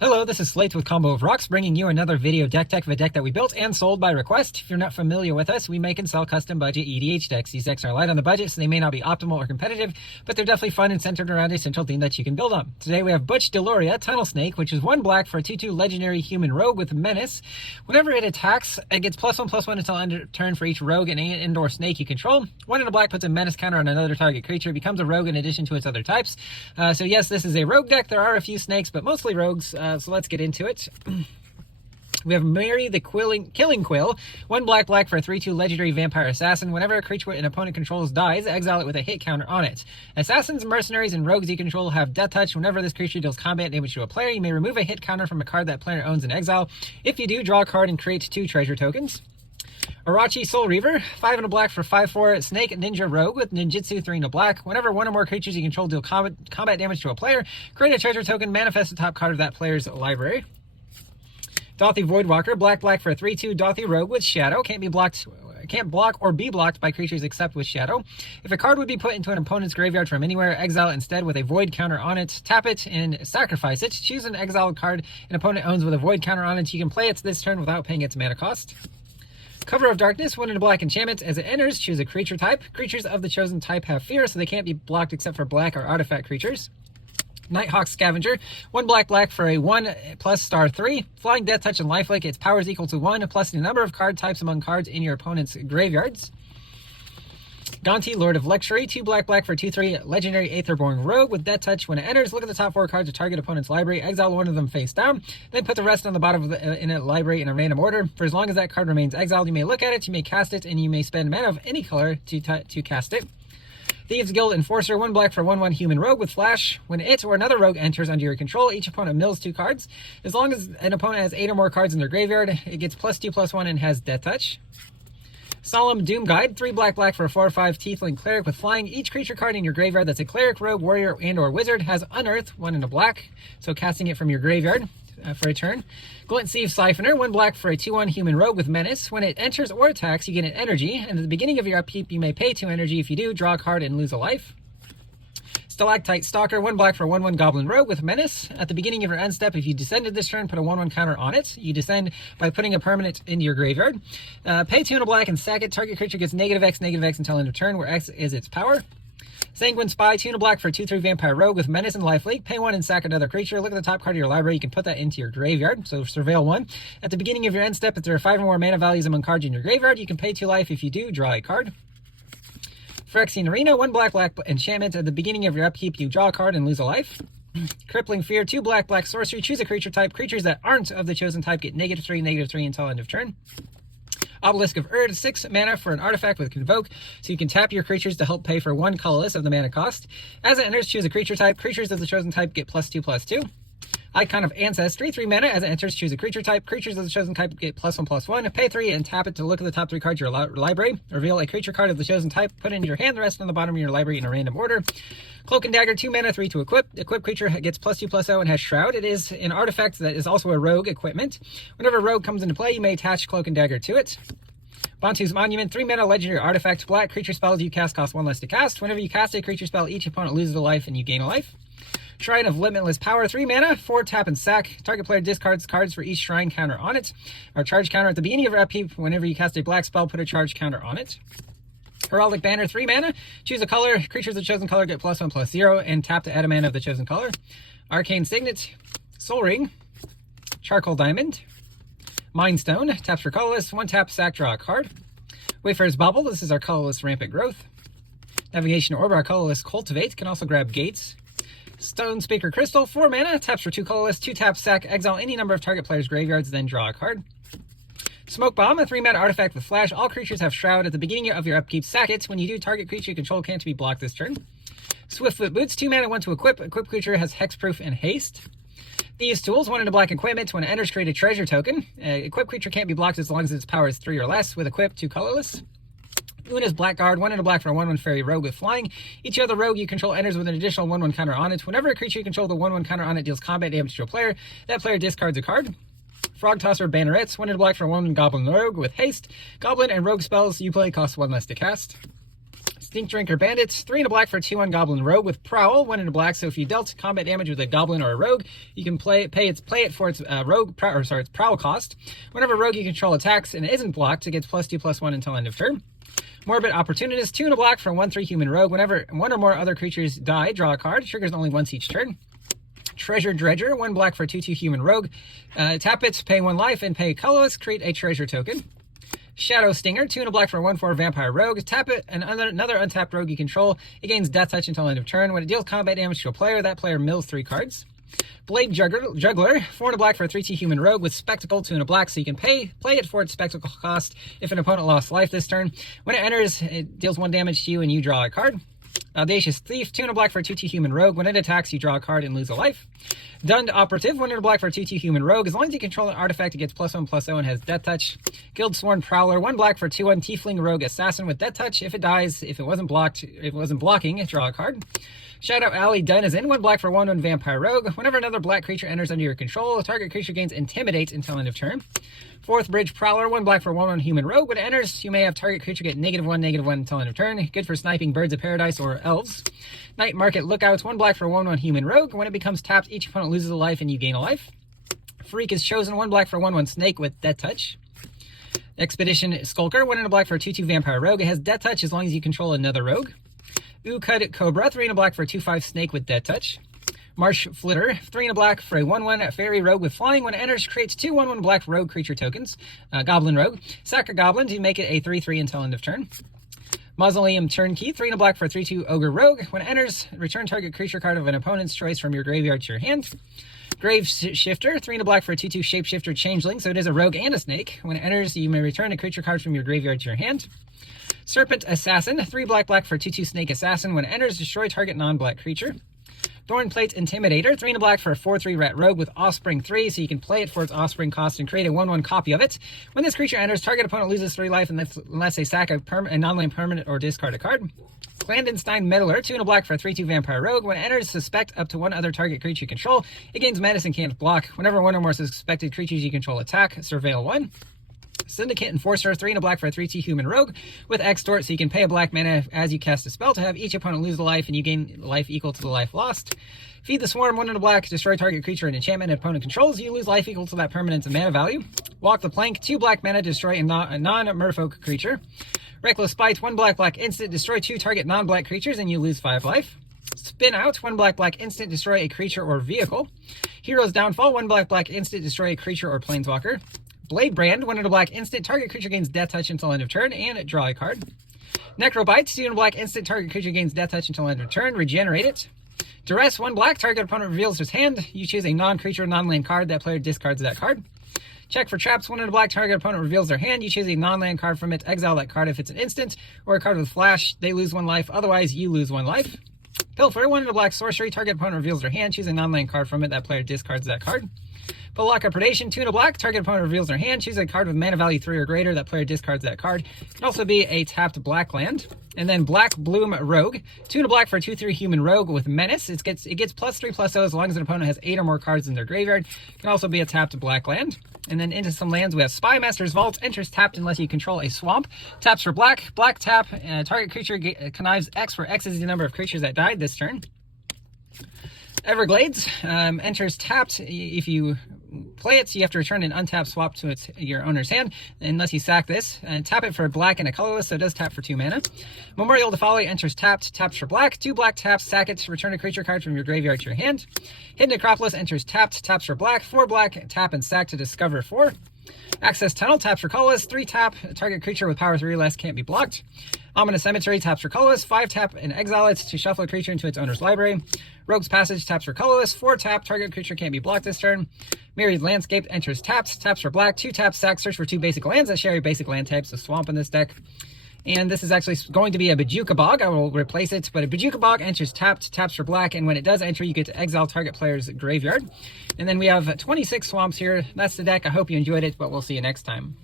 Hello, this is Slate with Combo of Rocks, bringing you another video deck tech of a deck that we built and sold by request. If you're not familiar with us, we make and sell custom budget EDH decks. These decks are light on the budget, so they may not be optimal or competitive, but they're definitely fun and centered around a central theme that you can build on. Today we have Butch, Deloria, Tunnel Snake, which is 1 black for a 2/2 legendary human rogue with Menace. Whenever it attacks, it gets +1/+1 until end of turn for each rogue and indoor snake you control. 1 in a black puts a Menace counter on another target creature. It becomes a rogue in addition to its other types. So yes, this is a rogue deck. There are a few snakes, but mostly rogues, so let's get into it. We have Mary the Killing Quill, 1 black for a 3/2 legendary vampire assassin. Whenever a creature an opponent controls dies, exile it with a hit counter on it. Assassins, mercenaries, and rogues you control have Death Touch. Whenever this creature deals combat damage to a player, you may remove a hit counter from a card that player owns in exile. If you do, draw a card and create 2 treasure tokens. Arachi Soul Reaver, 5 in a black for 5/4 Snake Ninja Rogue with Ninjutsu, 3 in a black. Whenever 1 or more creatures you control deal combat damage to a player, create a treasure token, manifest the top card of that player's library. Dothy Voidwalker, black for a 3/2 Dothy Rogue with Shadow. Can't block or be blocked by creatures except with Shadow. If a card would be put into an opponent's graveyard from anywhere, exile it instead with a Void counter on it. Tap it and sacrifice it. Choose an exiled card an opponent owns with a Void counter on it. You can play it this turn without paying its mana cost. Cover of Darkness, 1 in a black enchantment. As it enters, choose a creature type. Creatures of the chosen type have fear, so they can't be blocked except for black or artifact creatures. Nighthawk Scavenger, 1 black for a 1+*3. Flying, Death Touch, and Lifelink. Its power is equal to 1 plus the number of card types among cards in your opponent's graveyards. Gonti, Lord of Luxury, 2 black for 2/3 legendary Aetherborn Rogue with Death Touch. When it enters, look at the top 4 cards of target opponent's library, exile 1 of them face down, then put the rest on the bottom of in a library in a random order. For as long as that card remains exiled, you may look at it, you may cast it, and you may spend mana of any color to cast it. Thieves Guild Enforcer, 1 black for 1/1 human rogue with flash. When it or another rogue enters under your control, each opponent mills 2 cards. As long as an opponent has 8 or more cards in their graveyard, it gets +2/+1 and has Death Touch. Solemn Doom Guide, 3 black for a 4/5 Tiefling Cleric with flying. Each creature card in your graveyard that's a cleric, rogue, warrior, and or wizard has Unearth, 1 in a black, so casting it from your graveyard for a turn. Glint Sieve Siphoner, 1 black for a 2/1 human rogue with Menace. When it enters or attacks, you get an energy, and at the beginning of your upkeep, you may pay 2 energy. If you do, draw a card and lose a life. Stalactite Stalker, 1 black for 1/1 Goblin Rogue with Menace. At the beginning of your end step, if you descended this turn, put a 1/1 counter on it. You descend by putting a permanent into your graveyard. Pay 2 in a black and sack it. Target creature gets -X until end of turn, where X is its power. Sanguine Spy, 2 in a black for 2/3 Vampire Rogue with Menace and Lifelink. Pay 1 and sack another creature. Look at the top card of your library. You can put that into your graveyard, so surveil 1. At the beginning of your end step, if there are 5 or more mana values among cards in your graveyard, you can pay 2 life. If you do, draw a card. Phyrexian Arena, 1 black enchantment. At the beginning of your upkeep, you draw a card and lose a life. Crippling Fear, 2 black sorcery. Choose a creature type. Creatures that aren't of the chosen type get -3 until end of turn. Obelisk of Erd, 6 mana for an artifact with Convoke, so you can tap your creatures to help pay for 1 colorless of the mana cost. As it enters, choose a creature type. Creatures of the chosen type get +2/+2. Icon of Ancestry, 3 mana. As it enters, choose a creature type. Creatures of the chosen type get +1/+1. Pay 3 and tap it to look at the top 3 cards of your library. Reveal a creature card of the chosen type. Put it in your hand, the rest on the bottom of your library in a random order. Cloak and Dagger, 2 mana, 3 to equip. Equip creature gets +2/+0 and has Shroud. It is an artifact that is also a rogue equipment. Whenever a rogue comes into play, you may attach Cloak and Dagger to it. Bantu's Monument, 3 mana legendary artifact. Black creature spells you cast cost 1 less to cast. Whenever you cast a creature spell, each opponent loses a life and you gain a life. Shrine of Limitless Power, 3 mana, 4 tap and sack. Target player discards cards for each shrine counter on it, or charge counter. At the beginning of your upkeep, whenever you cast a black spell, put a charge counter on it. Heraldic Banner, 3 mana. Choose a color. Creatures of the chosen color get +1/+0 and tap to add a mana of the chosen color. Arcane Signet, Soul Ring, Charcoal Diamond, Mind Stone, taps for colorless. 1 tap, sack, draw a card. Wayfarer's Bauble, this is our colorless Rampant Growth. Navigation Orb, our colorless Cultivate, can also grab Gates. Stone Speaker Crystal, 4 mana, taps for 2 colorless. 2 tap, sack, exile any number of target players' graveyards, then draw a card. Smoke Bomb, a 3 mana artifact with flash. All creatures have Shroud. At the beginning of your upkeep, sack it. When you do, target creature you control can't be blocked this turn. Swiftfoot Boots, 2 mana, 1 to equip. Equip creature has Hexproof and Haste. These tools, 1 in a black equipment. When it enters, create a treasure token. Equip creature can't be blocked as long as its power is 3 or less. With equip, 2 colorless. Una's Blackguard, 1 in a black for a 1/1 fairy rogue with flying. Each other rogue you control enters with an additional 1/1 counter on it. Whenever a creature you control the 1/1 counter on it deals combat damage to a player, that player discards a card. Frog Tosser Bannerets, 1 in a black for a 1/1 goblin rogue with haste. Goblin and rogue spells you play cost 1 less to cast. Stink Drinker Bandits, 3 and a black for a 2/1 Goblin Rogue with Prowl, 1 and a black. So if you dealt combat damage with a Goblin or a Rogue, you can play it for its its Prowl cost. Whenever Rogue you control attacks and isn't blocked, it gets +2/+1 until end of turn. Morbid Opportunist, 2 and a black for a 1/3 human rogue. Whenever one or more other creatures die, draw a card. Triggers only once each turn. Treasure Dredger, 1 black for a 2/2 human rogue. Tap it, pay 1 life, and pay colorless. Create a treasure token. Shadow Stinger, 2 and a black for a 1/4 vampire rogue. Tap it, and another untapped rogue you control. It gains death touch until end of turn. When it deals combat damage to a player, that player mills 3 cards. Blade Juggler, 4 and a black for a 3/2 human rogue with Spectacle, 2 and a black, so you can play it for its Spectacle cost if an opponent lost life this turn. When it enters, it deals 1 damage to you and you draw a card. Audacious Thief, 2 and a black for a 2/2 human rogue. When it attacks, you draw a card and lose a life. Dunned Operative, 1 and a black for a 2/2 human rogue. As long as you control an artifact, it gets +1/+0 and has death touch. Guildsworn Prowler, 1 black for a 2/1 Tiefling Rogue Assassin with death touch. If it dies, if it wasn't blocking, draw a card. Shadow Alley Denizen, 1 black for 1/1 Vampire Rogue. Whenever another black creature enters under your control, a target creature gains Intimidate until end of turn. Fourth Bridge Prowler, 1 black for 1/1 Human Rogue. When it enters, you may have target creature get -1/-1 until end of turn. Good for sniping Birds of Paradise or Elves. Night Market Lookout, 1 black for 1/1 Human Rogue. When it becomes tapped, each opponent loses a life and you gain a life. Freak is Chosen, 1 black for 1/1 Snake with Death Touch. Expedition Skulker, 1 and a black for a 2/2 Vampire Rogue. It has Death Touch as long as you control another rogue. Ukud Cobra, 3 and a black for a 2/5 Snake with Death Touch. Marsh Flitter, 3 and a black for a 1/1 Fairy Rogue with Flying. When it enters, creates 2 1/1 black rogue creature tokens. Goblin Rogue. Sack a Goblin to make it a 3/3 until end of turn. Mausoleum Turnkey, 3 and a black for a 3/2 Ogre Rogue. When it enters, return target creature card of an opponent's choice from your graveyard to your hand. Grave Shifter, 3 and a black for a 2/2 Shapeshifter Changeling, so it is a rogue and a snake. When it enters, you may return a creature card from your graveyard to your hand. Serpent Assassin, 3 black for a 2/2 Snake Assassin. When it enters, destroy target non-black creature. Thornplate Intimidator, 3 and a black for a 4/3 Rat Rogue with Offspring 3, so you can play it for its Offspring cost and create a 1/1 copy of it. When this creature enters, target opponent loses 3 life unless they sack a non-land permanent or discard a card. Clandestine Meddler, 2 and a black for a 3/2 Vampire Rogue. When it enters, suspect up to 1 other target creature you control. It gains menace and can't block. Whenever 1 or more suspected creatures you control attack, surveil 1. Syndicate Enforcer, 3 and a black for a 3/2 human rogue with Extort, so you can pay a black mana as you cast a spell to have each opponent lose a life and you gain life equal to the life lost. Feed the Swarm, 1 and a black, destroy target creature and enchantment an opponent controls. You lose life equal to that permanent's mana value. Walk the Plank, 2 black mana, destroy a non-merfolk creature. Reckless Spite, 1 black instant, destroy 2 target non-black creatures and you lose 5 life. Spin Out, 1 black instant, destroy a creature or vehicle. Hero's Downfall, 1 black instant, destroy a creature or planeswalker. Blade Brand, 1 and a black instant, target creature gains death touch until end of turn, and draw a card. Necrobite, 2 and a black instant, target creature gains death touch until end of turn, regenerate it. Duress, 1 black, target opponent reveals his hand. You choose a non-creature, non-land card, that player discards that card. Check for Traps, 1 and a black, target opponent reveals their hand. You choose a non-land card from it, exile that card if it's an instant, or a card with flash, they lose 1 life, otherwise you lose 1 life. Pilfer, 1 and a black sorcery, target opponent reveals their hand, choose a non-land card from it, that player discards that card. Pelaka Predation, 2 and a black, target opponent reveals their hand, choose a card with mana value 3 or greater, that player discards that card. It can also be a tapped black land. And then Black Bloom Rogue, 2 and a black for a 2/3 human rogue with Menace. It gets +3/+0 as long as an opponent has 8 or more cards in their graveyard. It can also be a tapped black land. And then into some lands we have Spymaster's Vault, enters tapped unless you control a swamp. Taps for black tap, target creature connives X, where X is the number of creatures that died this turn. Everglades, enters tapped. If you play it, so you have to return an untapped swap to your owner's hand, unless you sack this. And tap it for black and a colorless, so it does tap for 2 mana. Memorial to Folly, enters tapped, taps for black, 2 black taps, sack it, return a creature card from your graveyard to your hand. Hidden Necropolis, enters tapped, taps for black, 4 black, tap and sack to discover 4. Access Tunnel, taps for colorless, 3 tap, target creature with power 3 or less can't be blocked. Ominous Cemetery, taps for colorless, 5 tap and exile it to shuffle a creature into its owner's library. Rogue's Passage, taps for colorless, 4 tap, target creature can't be blocked this turn. Myriad Landscape, enters tapped, taps for black, 2 tap, sack, search for 2 basic lands that share your basic land types, so swamp in this deck. And this is actually going to be a Bajuka Bog. I will replace it, but a Bajuka Bog enters tapped, taps for black, and when it does enter, you get to exile target player's graveyard. And then we have 26 swamps here. That's the deck. I hope you enjoyed it, but we'll see you next time.